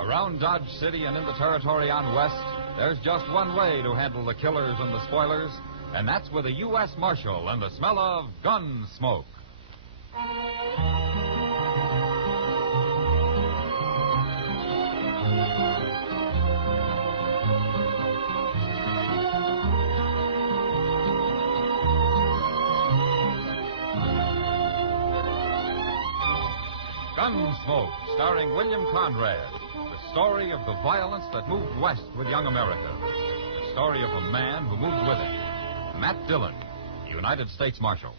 Around Dodge City and in the territory on West, there's just one way to handle the killers and the spoilers, and that's with a U.S. Marshal and the smell of Gunsmoke. Gunsmoke, starring William Conrad. The story of the violence that moved west with young America. The story of a man who moved with it. Matt Dillon, United States Marshal.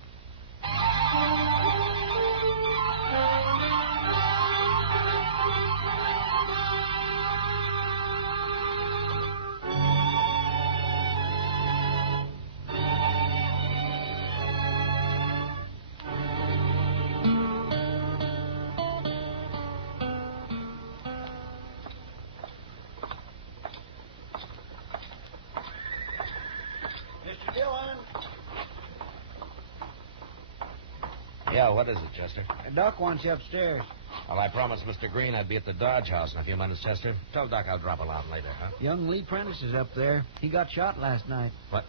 Yeah, what is it, Chester? Doc wants you upstairs. Well, I promised Mr. Green I'd be at the Dodge House in a few minutes, Chester. Tell Doc I'll drop along later, huh? Young Lee Prentice is up there. He got shot last night. What?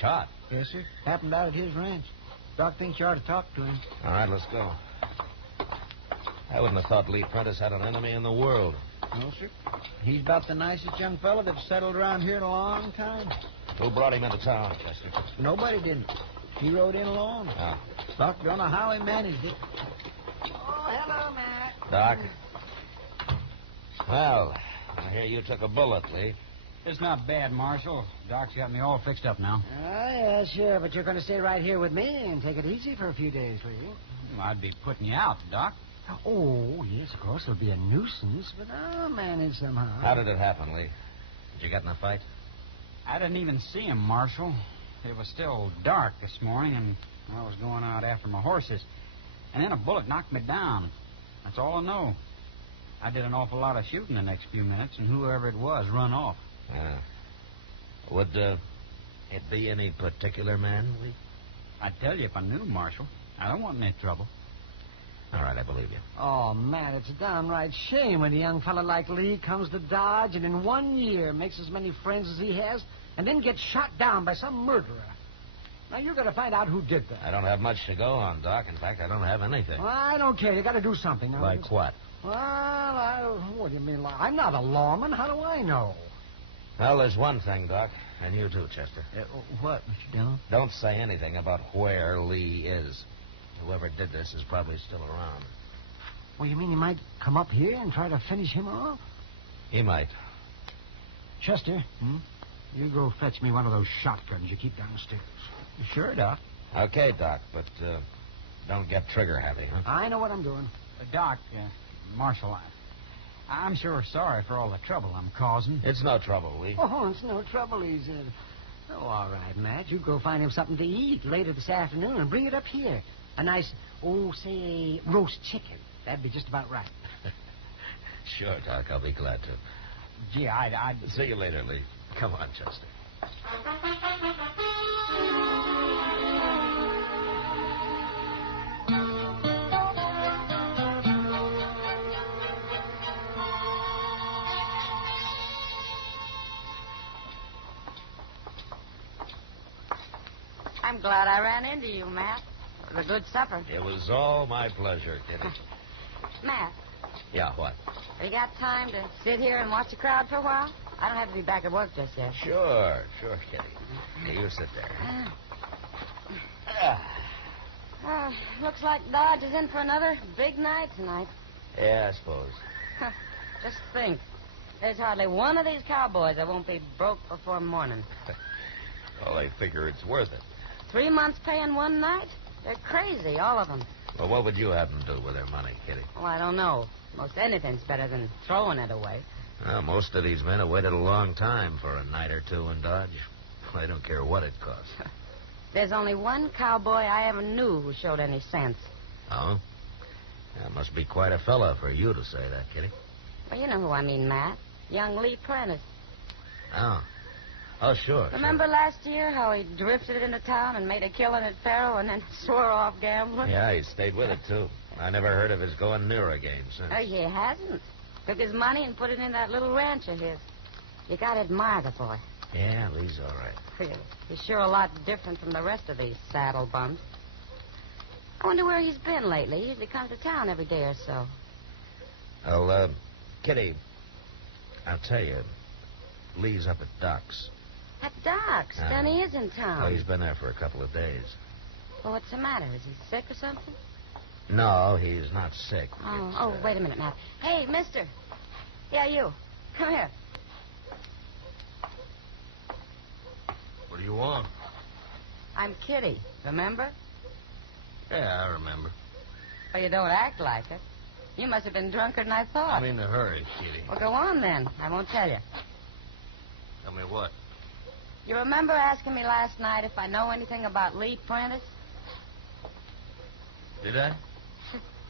Shot? Yes, sir. Happened out at his ranch. Doc thinks you ought to talk to him. All right, let's go. I wouldn't have thought Lee Prentice had an enemy in the world. No, sir. He's about the nicest young fellow that's settled around here in a long time. Who brought him into town, Chester? Nobody didn't. He rode in alone. Oh. Doc don't know how he managed it. Oh, hello, Matt. Doc. Well, I hear you took a bullet, Lee. It's not bad, Marshal. Doc's got me all fixed up now. Oh, yeah, sure, but you're going to stay right here with me and take it easy for a few days, will you? Well, I'd be putting you out, Doc. Oh, yes, of course, it'll be a nuisance, but I'll manage somehow. How did it happen, Lee? Did you get in a fight? I didn't even see him, Marshal. It was still dark this morning, and I was going out after my horses. And then a bullet knocked me down. That's all I know. I did an awful lot of shooting the next few minutes, and whoever it was run off. Would it be any particular man, Lee? I'd tell you if I knew, Marshal. I don't want any trouble. All right, I believe you. Oh, Matt, it's a downright shame when a young fella like Lee comes to Dodge and in 1 year makes as many friends as he has and then gets shot down by some murderer. Now, you're going to find out who did that. I don't have much to go on, Doc. In fact, I don't have anything. Well, I don't care. You got to do something. Now, like what? Well, what do you mean? I'm not a lawman. How do I know? Well, there's one thing, Doc, and you too, Chester. What, Mr. Dillon? Don't say anything about where Lee is. Whoever did this is probably still around. Well, you mean he might come up here and try to finish him off? He might. Chester, you go fetch me one of those shotguns you keep downstairs. Sure, Doc. Okay, Doc, but don't get trigger heavy, huh? I know what I'm doing. Doc, Marshal, I'm sure sorry for all the trouble I'm causing. It's no trouble, Lee. Oh, it's no trouble, he said. Oh, all right, Matt. You go find him something to eat later this afternoon and bring it up here. A nice, say, roast chicken. That'd be just about right. Sure, Doc. I'll be glad to. Gee, I'd... See you later, Lee. Come on, Chester. I'm glad I ran into you, Matt. It was a good supper. It was all my pleasure, Kitty. Matt. Yeah, what? Have you got time to sit here and watch the crowd for a while? I don't have to be back at work just yet. Sure, Kitty. Here, you sit there. Looks like Dodge is in for another big night tonight. Yeah, I suppose. Just think. There's hardly one of these cowboys that won't be broke before morning. Well, I figure it's worth it. 3 months pay in one night? They're crazy, all of them. Well, what would you have them do with their money, Kitty? Well, I don't know. Most anything's better than throwing it away. Well, most of these men have waited a long time for a night or two in Dodge. I don't care what it costs. There's only one cowboy I ever knew who showed any sense. Oh? That must be quite a fella for you to say that, Kitty. Well, you know who I mean, Matt. Young Lee Prentice. Oh, sure. Remember last year how he drifted into town and made a killing at Faro and then swore off gambling? Yeah, he stayed with it, too. I never heard of his going near a game since. Oh, he hasn't. Took his money and put it in that little ranch of his. You gotta admire the boy. Yeah, Lee's all right. Really. He's sure a lot different from the rest of these saddle bums. I wonder where he's been lately. He usually comes to town every day or so. Well, Kitty, I'll tell you, Lee's up at Doc's. At Doc's? Then he is in town. Well, he's been there for a couple of days. Well, what's the matter? Is he sick or something? No, he's not sick. Oh, wait a minute, Matt. Hey, mister. Yeah, you. Come here. What do you want? I'm Kitty, remember? Yeah, I remember. Well, you don't act like it. You must have been drunker than I thought. I'm in a hurry, Kitty. Well, go on then. I won't tell you. Tell me what? You remember asking me last night if I know anything about Lee Prentice? Did I?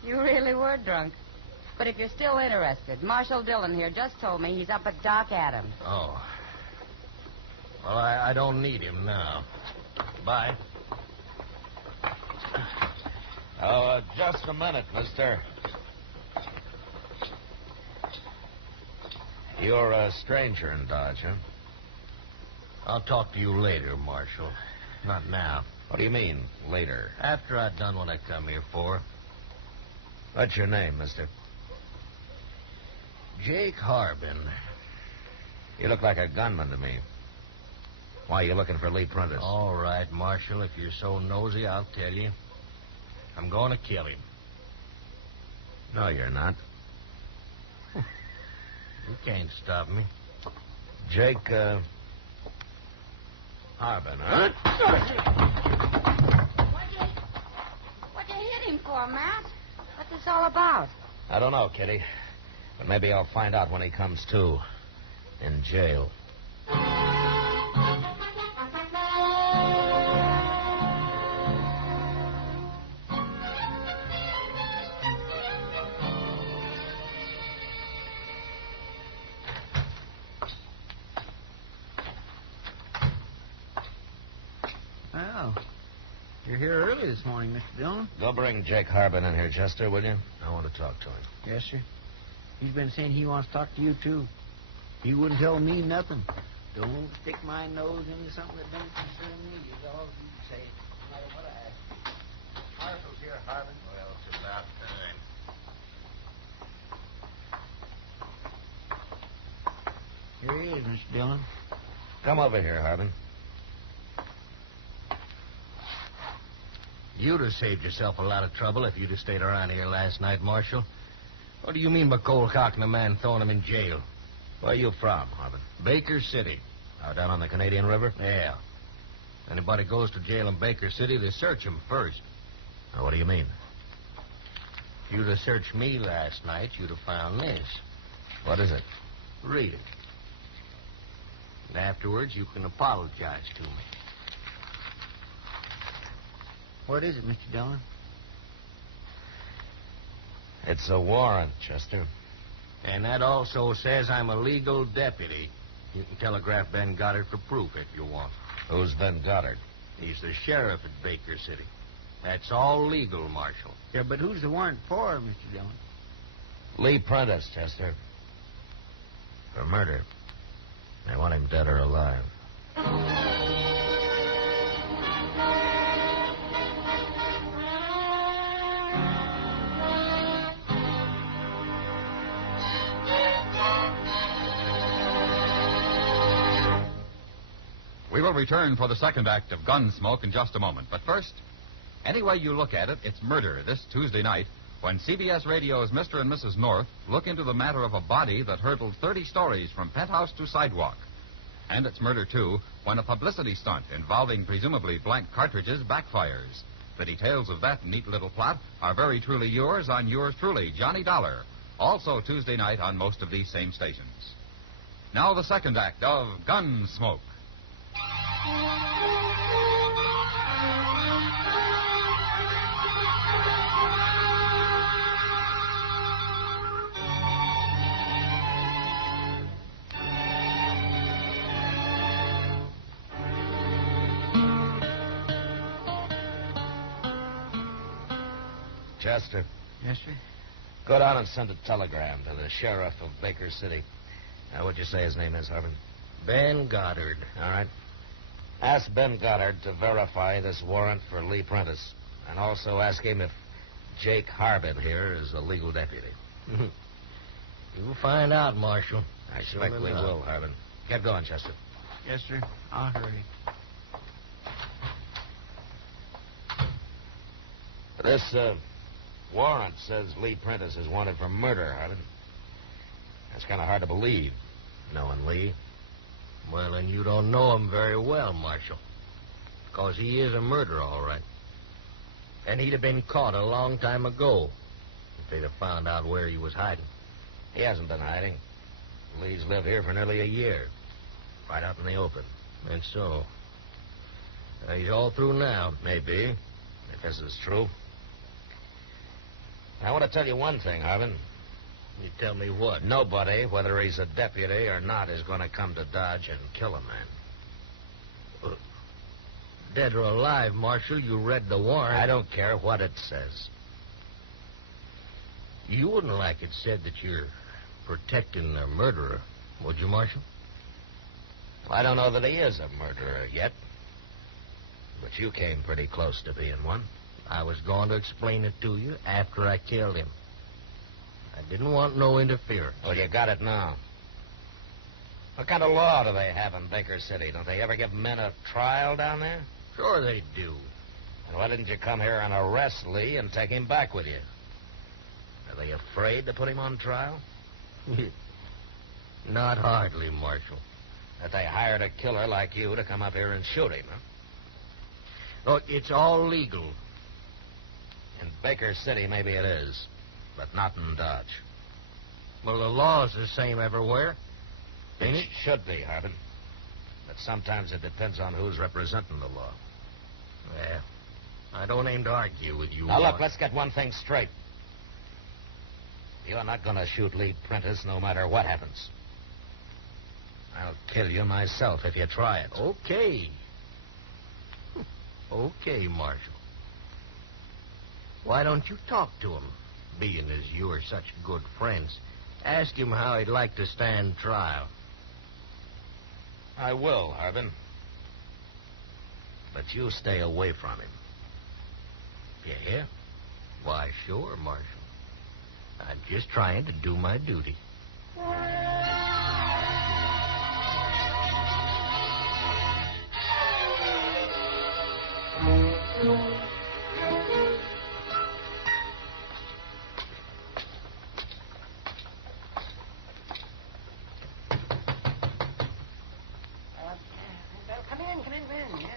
You really were drunk. But if you're still interested, Marshal Dillon here just told me he's up at Doc Adams. Oh. Well, I don't need him now. Bye. Oh, just a minute, mister. You're a stranger in Dodge, huh? I'll talk to you later, Marshal. Not now. What do you mean, later? After I've done what I come here for. What's your name, mister? Jake Harbin. You look like a gunman to me. Why are you looking for Lee Prentice? All right, Marshal. If you're so nosy, I'll tell you. I'm going to kill him. No, you're not. You can't stop me. Jake, Harbin, huh? What'd you hit him for, Matt? What's this all about? I don't know, Kitty. But maybe I'll find out when he comes to. In jail. Well, you're here early this morning, Mr. Dillon. Go bring Jake Harbin in here, Chester, will you? I want to talk to him. Yes, sir. He's been saying he wants to talk to you, too. He wouldn't tell me nothing. Don't stick my nose into something that don't concern me, is all you say. No matter what I ask. Marshal's here, Harbin. Well, it's about time. Here he is, Mr. Dillon. Come over here, Harbin. You'd have saved yourself a lot of trouble if you'd have stayed around here last night, Marshal. What do you mean by cold cocking a man, throwing him in jail? Where are you from, Harbin? Baker City. Out down on the Canadian River? Yeah. Anybody goes to jail in Baker City, they search him first. Now, what do you mean? If you'd have searched me last night, you'd have found this. What is it? Read it. And afterwards, you can apologize to me. What is it, Mr. Dillon? It's a warrant, Chester. And that also says I'm a legal deputy. You can telegraph Ben Goddard for proof if you want. Who's Ben Goddard? He's the sheriff at Baker City. That's all legal, Marshal. Yeah, but who's the warrant for, Mr. Dillon? Lee Prentice, Chester. For murder. They want him dead or alive. We will return for the second act of Gunsmoke in just a moment. But first, any way you look at it, it's murder this Tuesday night when CBS Radio's Mr. and Mrs. North look into the matter of a body that hurtled 30 stories from penthouse to sidewalk. And it's murder, too, when a publicity stunt involving presumably blank cartridges backfires. The details of that neat little plot are very truly yours on yours truly, Johnny Dollar. Also Tuesday night on most of these same stations. Now the second act of Gunsmoke. Chester, Yes, sir. Go down and send a telegram to the sheriff of Baker City. What'd you say his name is, Harvin? Ben Goddard. All right. Ask Ben Goddard to verify this warrant for Lee Prentice. And also ask him if Jake Harbin here is a legal deputy. You'll find out, Marshal. I expect Soon we enough. will, Harbin. Get going, Chester. Yes, sir. I'll hurry. This warrant says Lee Prentice is wanted for murder, Harbin. That's kind of hard to believe, knowing Lee. Well, then you don't know him very well, Marshal. Because he is a murderer, all right. And he'd have been caught a long time ago if they'd have found out where he was hiding. He hasn't been hiding. Lee's lived here for nearly a year. Right out in the open. And so, he's all through now. Maybe, if this is true. I want to tell you one thing, Harvin. You tell me what? Nobody, whether he's a deputy or not, is going to come to Dodge and kill a man. Dead or alive, Marshal, you read the warrant. I don't care what it says. You wouldn't like it said that you're protecting a murderer, would you, Marshal? Well, I don't know that he is a murderer yet. But you came pretty close to being one. I was going to explain it to you after I killed him. I didn't want no interference. Well, you got it now. What kind of law do they have in Baker City? Don't they ever give men a trial down there? Sure they do. And why didn't you come here and arrest Lee and take him back with you? Are they afraid to put him on trial? Not hardly, Marshal. That they hired a killer like you to come up here and shoot him, huh? Look, it's all legal. In Baker City, maybe it is, but not in Dodge. Well, the law's the same everywhere, ain't it? Should be, Harbin. But sometimes it depends on who's representing the law. Well, I don't aim to argue with you. Now, look, Marshal. let's get one thing straight. You're not going to shoot Lee Prentice no matter what happens. I'll kill you myself if you try it. Okay. Okay, Marshal. Why don't you talk to him, being as you're such good friends? Ask him how he'd like to stand trial. I will, Harbin. But you stay away from him. You hear? Why, sure, Marshal. I'm just trying to do my duty. Come in, yeah.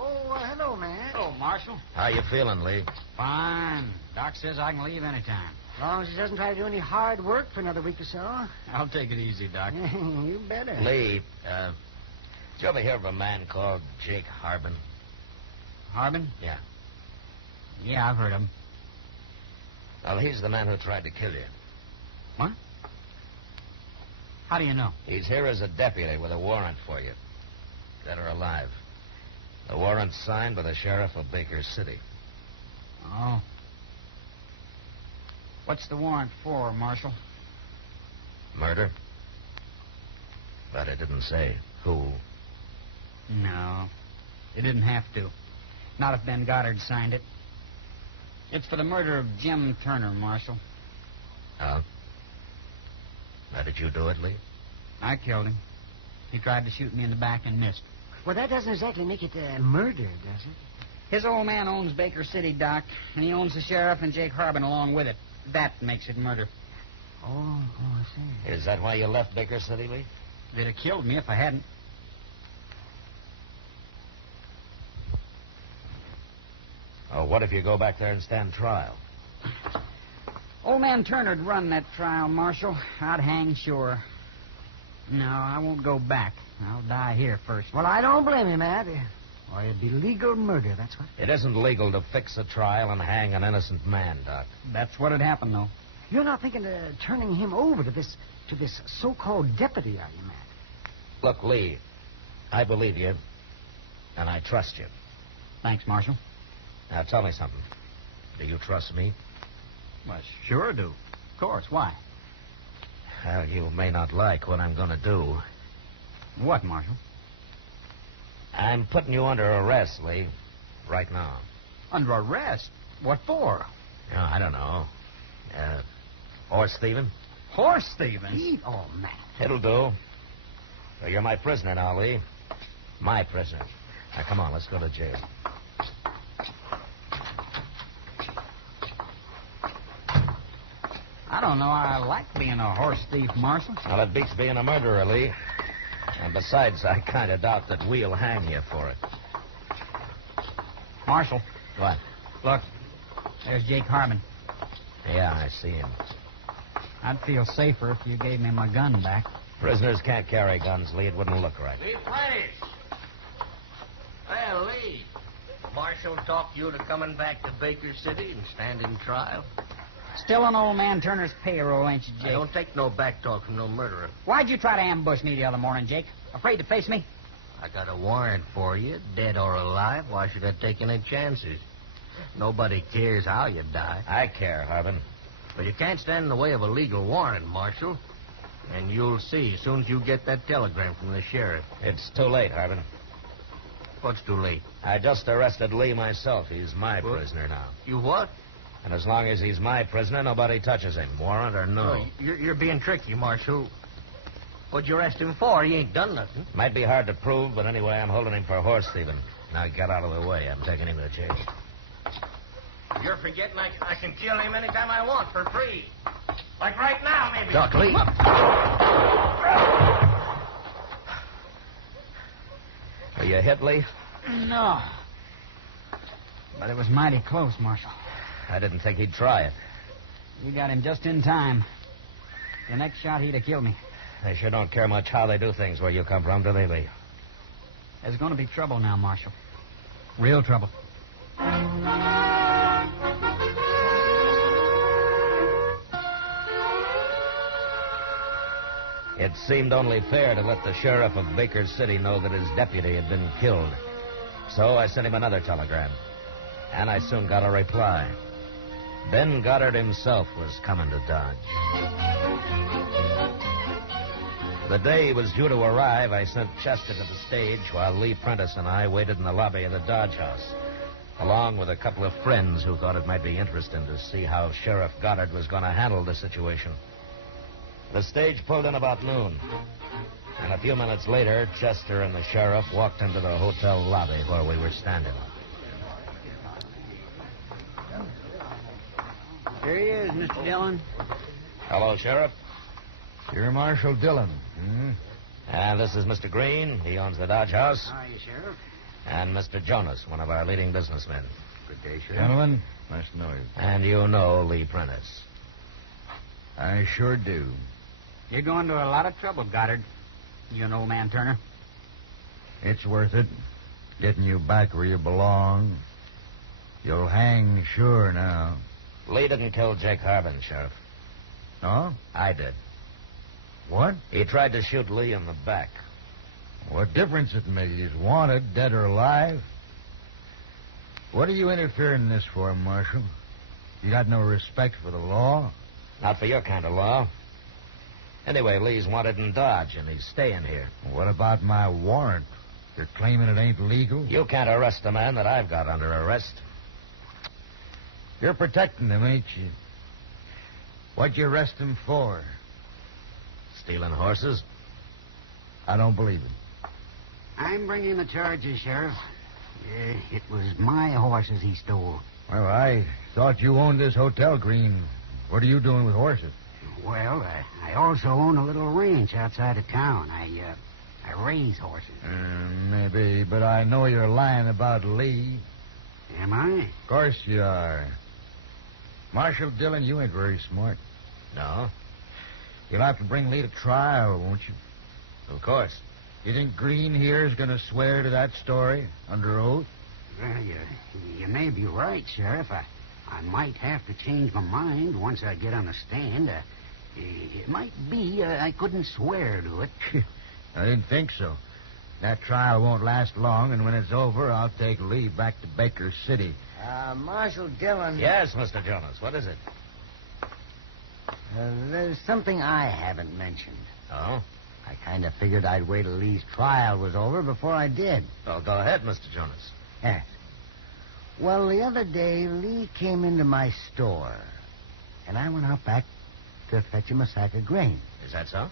Oh, hello, man. Hello, Marshal. How you feeling, Lee? Fine. Doc says I can leave anytime. As long as he doesn't try to do any hard work for another week or so. I'll take it easy, Doc. You better. Lee, did you ever hear of a man called Jake Harbin? Harbin? Yeah. Yeah, I've heard him. Well, he's the man who tried to kill you. What? How do you know? He's here as a deputy with a warrant for you. Dead or alive. The warrant's signed by the sheriff of Baker City. Oh. What's the warrant for, Marshal? Murder? But it didn't say who. No. It didn't have to. Not if Ben Goddard signed it. It's for the murder of Jim Turner, Marshal. Oh? How did you do it, Lee? I killed him. He tried to shoot me in the back and missed. Well, that doesn't exactly make it murder, does it? His old man owns Baker City, Doc, and he owns the sheriff and Jake Harbin along with it. That makes it murder. Oh, I see. Is that why you left Baker City, Lee? They'd have killed me if I hadn't. Oh, what if you go back there and stand trial? Old man Turner'd run that trial, Marshal. I'd hang sure. No, I won't go back. I'll die here first. Well, I don't blame you, Matt. Or it'd be legal murder, that's what. It isn't legal to fix a trial and hang an innocent man, Doc. That's what'd happen, though. You're not thinking of turning him over to this so-called deputy, are you, Matt? Look, Lee, I believe you, and I trust you. Thanks, Marshal. Now, tell me something. Do you trust me? Well, sure do. Of course. Why? Well, you may not like what I'm going to do. What, Marshal? I'm putting you under arrest, Lee. Right now. Under arrest? What for? No, I don't know. Horse thieving? Horse thieving? Oh, Matt. It'll do. So you're my prisoner now, Lee. My prisoner. Now, come on, let's go to jail. I don't know. I like being a horse thief, Marshal. Well, it beats being a murderer, Lee. And besides, I kind of doubt that we'll hang you for it. Marshal. What? Look, there's Jake Harmon. Yeah, I see him. I'd feel safer if you gave me my gun back. Prisoners can't carry guns, Lee. It wouldn't look right. Lee Prentice! Well, Lee, Marshal talked you to coming back to Baker City and standing trial. Still on old man Turner's payroll, ain't you, I Jake? don't take no back talk from no murderer. Why'd you try to ambush me the other morning, Jake? Afraid to face me? I got a warrant for you, dead or alive. Why should I take any chances? Nobody cares how you die. I care, Harbin. But you can't stand in the way of a legal warrant, Marshal. And you'll see as soon as you get that telegram from the sheriff. It's too late, Harbin. What's too late? I just arrested Lee myself. He's my prisoner now. You what? And as long as he's my prisoner, nobody touches him, warrant or no. Oh, you're being tricky, Marshal. What'd you arrest him for? He ain't done nothing. Might be hard to prove, but anyway, I'm holding him for horse thieving. Now get out of the way. I'm taking him to jail. You're forgetting I can kill him anytime I want for free. Like right now, maybe. Doc Lee. Are you hit, Lee? No. But it was mighty close, Marshal. I didn't think he'd try it. You got him just in time. The next shot, he'd have killed me. They sure don't care much how they do things where you come from, do they, Lee? There's going to be trouble now, Marshal. Real trouble. It seemed only fair to let the sheriff of Baker City know that his deputy had been killed. So I sent him another telegram. And I soon got a reply. Ben Goddard himself was coming to Dodge. The day he was due to arrive, I sent Chester to the stage while Lee Prentice and I waited in the lobby of the Dodge House, along with a couple of friends who thought it might be interesting to see how Sheriff Goddard was going to handle the situation. The stage pulled in about noon, and a few minutes later, Chester and the sheriff walked into the hotel lobby where we were standing. Here he is, Mr. Dillon. Hello, Sheriff. You're Marshal Dillon. And this is Mr. Green. He owns the Dodge House. How are you, Sheriff? And Mr. Jonas, one of our leading businessmen. Good day, Sheriff. Gentlemen, nice to know you. And you know Lee Prentice. I sure do. You're going to a lot of trouble, Goddard. You and old man Turner. It's worth it. Getting you back where you belong. You'll hang sure now. Lee didn't kill Jake Harbin, Sheriff. No? I did. What? He tried to shoot Lee in the back. What difference it makes? He's wanted, dead or alive. What are you interfering in this for, Marshal? You got no respect for the law? Not for your kind of law. Anyway, Lee's wanted in Dodge, and he's staying here. What about my warrant? You're claiming it ain't legal? You can't arrest a man that I've got under arrest. You're protecting him, ain't you? What'd you arrest him for? Stealing horses? I don't believe it. I'm bringing the charges, Sheriff. It was my horses he stole. Well, I thought you owned this hotel, Green. What are you doing with horses? Well, I also own a little ranch outside of town. I raise horses. Maybe, but I know you're lying about Lee. Am I? Of course you are. Marshal Dillon, you ain't very smart. No. You'll have to bring Lee to trial, won't you? Of course. You think Green here is going to swear to that story under oath? Well, you may be right, Sheriff. I might have to change my mind once I get on the stand. It might be I couldn't swear to it. I didn't think so. That trial won't last long, and when it's over, I'll take Lee back to Baker City. Marshal Dillon. Yes, Mr. Jonas. What is it? There's something I haven't mentioned. Oh? I kind of figured I'd wait till Lee's trial was over before I did. Well, go ahead, Mr. Jonas. Yes. Well, the other day, Lee came into my store, and I went out back to fetch him a sack of grain. Is that so?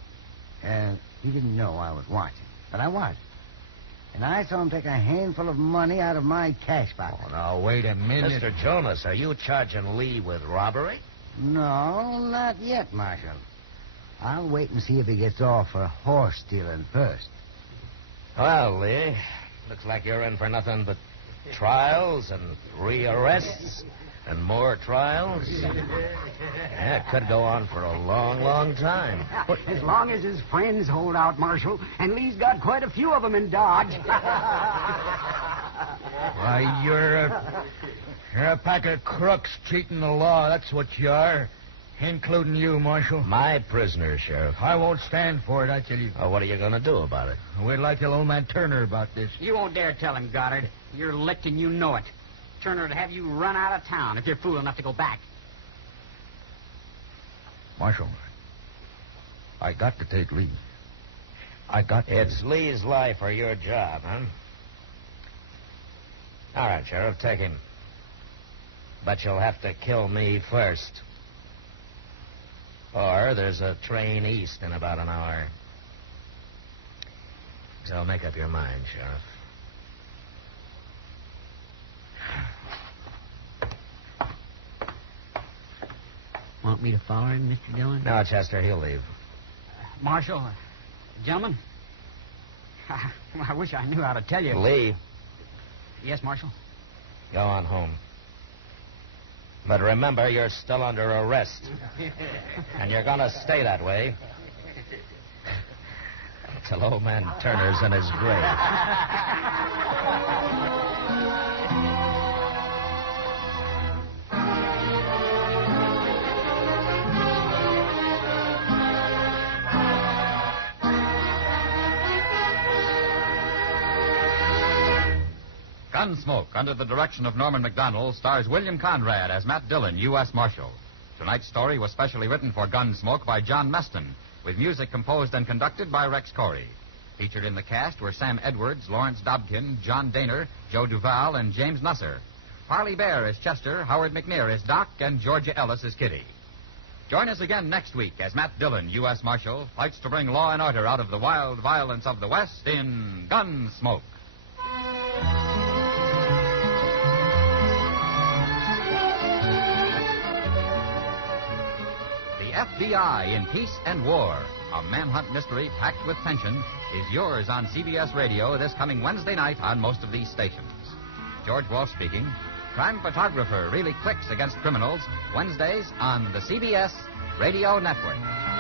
He didn't know I was watching, but I was. And I saw him take a handful of money out of my cash box. Oh, now, wait a minute. Mr. Jonas, are you charging Lee with robbery? No, not yet, Marshal. I'll wait and see if he gets off for horse stealing first. Well, Lee, looks like you're in for nothing but trials and rearrests and more trials. Yeah, it could go on for a long, long time. As long as his friends hold out, Marshal, and Lee's got quite a few of them in Dodge. Why, you're a pack of crooks cheating the law. That's what you are. Including you, Marshal. My prisoner, Sheriff. I won't stand for it, I tell you. Oh, what are you going to do about it? We'd like to tell old man Turner about this. You won't dare tell him, Goddard. You're licked and you know it. Turner would have you run out of town if you're fool enough to go back. Marshal, I got to take Lee. I got to. It's Lee's life or your job, huh? All right, Sheriff, take him. But you'll have to kill me first. Or there's a train east in about an hour. So make up your mind, Sheriff. Want me to follow him, Mr. Dillon? No, Chester, he'll leave. Marshal, gentlemen, I wish I knew how to tell you. Lee, Yes, Marshal? go on home. But remember, you're still under arrest. And you're going to stay that way till old man Turner's in his grave. Gunsmoke, under the direction of Norman Macdonnell, stars William Conrad as Matt Dillon, U.S. Marshal. Tonight's story was specially written for Gunsmoke by John Meston, with music composed and conducted by Rex Corey. Featured in the cast were Sam Edwards, Lawrence Dobkin, John Daner, Joe Duval, and James Nusser. Parley Bear as Chester, Howard McNear as Doc, and Georgia Ellis as Kitty. Join us again next week as Matt Dillon, U.S. Marshal, fights to bring law and order out of the wild violence of the West in Gunsmoke. FBI in Peace and War, a manhunt mystery packed with tension, is yours on CBS Radio this coming Wednesday night on most of these stations. George Walsh speaking. Crime photographer really clicks against criminals Wednesdays on the CBS Radio Network.